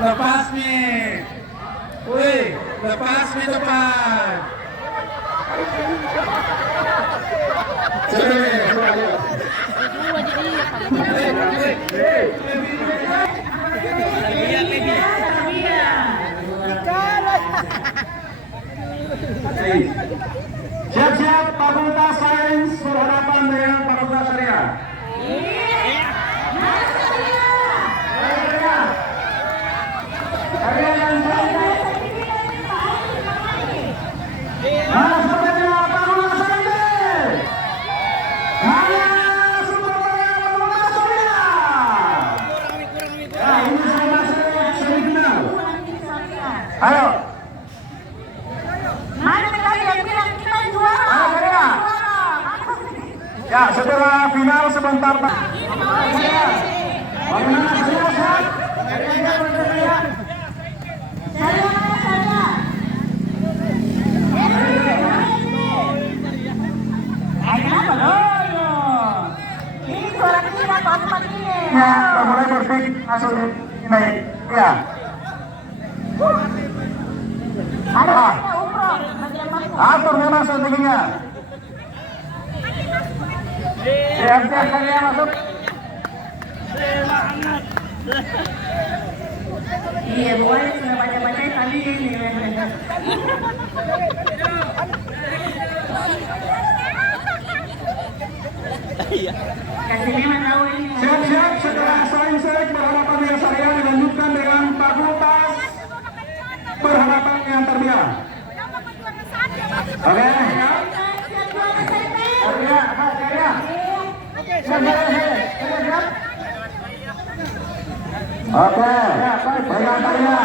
Lepas nih. Wih, lepas nih depan. Siap-siap Fakultas Sains berhadapan dengan Fakultas Syariah. Ayo. Ya, setelah final sebentar. Ya, mulai berpik langsung naik. Ya. Atur memang strateginya. Siap-siap kalian masuk. Iya, boleh sudah baca-baca tadi ini. Kasih memang tahu ini. Siap-siap setelah Sains berhadapan dengan Syariah dilanjutkan dengan Fakultas berhadapan dengan Tarbiyah. Oke. Oke, pegang tangannya.